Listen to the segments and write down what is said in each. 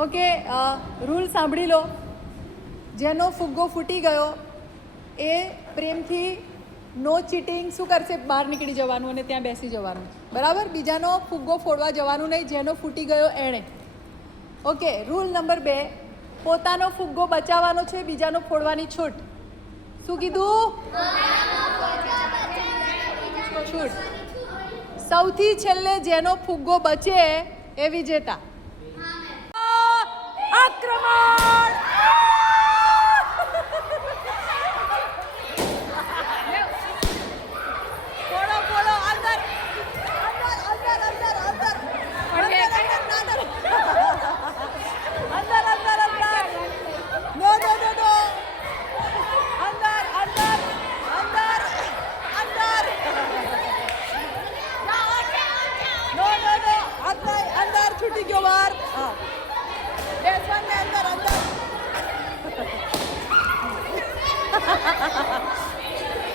Okay, rule સાંભળી લો. જેનો ફુગ્ગો ફૂટી ગયો એ પ્રેમથી નો ચીટિંગ શું કરશે, બહાર નીકળી જવાનું અને ત્યાં બેસી જવાનું, બરાબર? બીજાનો ફુગ્ગો ફોડવા જવાનું નહીં, જેનો ફૂટી ગયો એણે. ઓકે, રૂલ નંબર 2, પોતાનો ફુગ્ગો બચાવવાનો છે, બીજાનો ફોડવાની છૂટ. શું કીધું? છૂટ. સૌથી છેલ્લે જેનો ફુગ્ગો બચે એ વિજેતા. આક્રમણ! ફોડો ફોડો, અંદર અંદર અંદર અંદર અંદર અંદર અંદર અંદર. નો નો નો નો, અંદર અંદર અંદર અંદર. નો નો નો, અંદર છૂટી ગયો બહાર. હા, બેસવાને અંદર અંદર.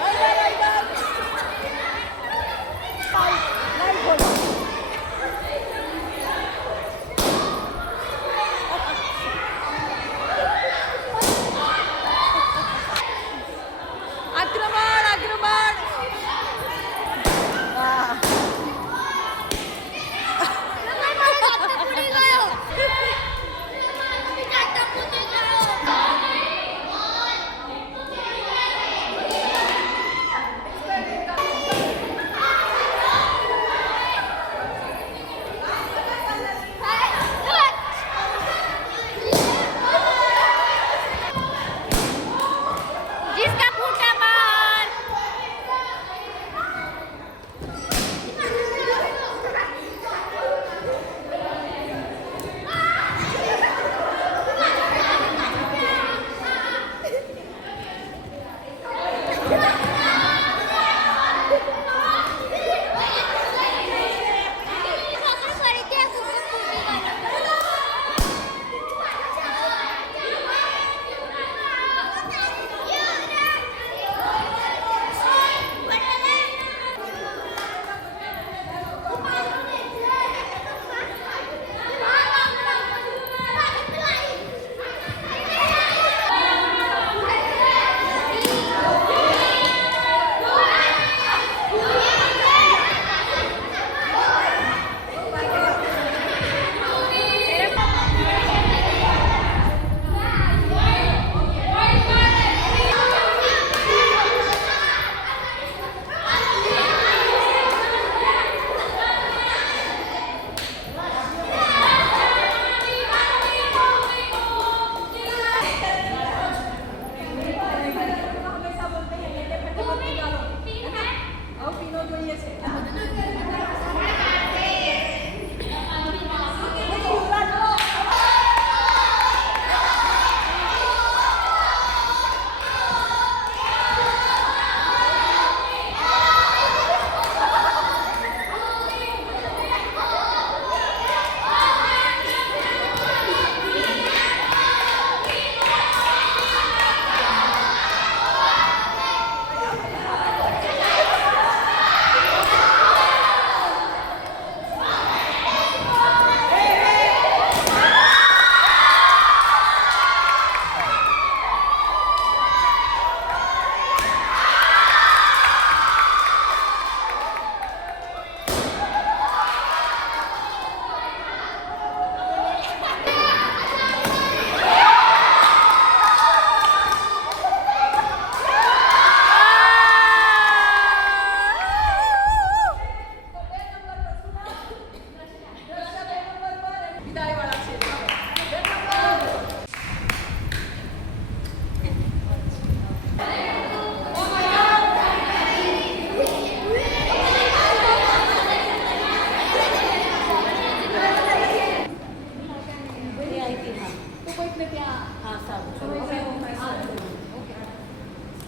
અંદર અંદર. નહીં બોલો. આક્રમણ આક્રમણ.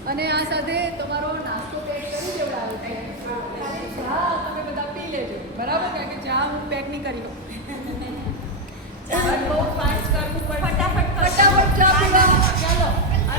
અને આ સાથે તમારો નાસ્તો પેક કરી દેવડાવ્યો છે. હા, તમે બધા પી લેજો, બરાબર? કારણ કે ચા હું પેક નહીં કરી લઉં. બહુ ફાસ્ટ કરવું પડે. ફટાફટ ચા પીવા.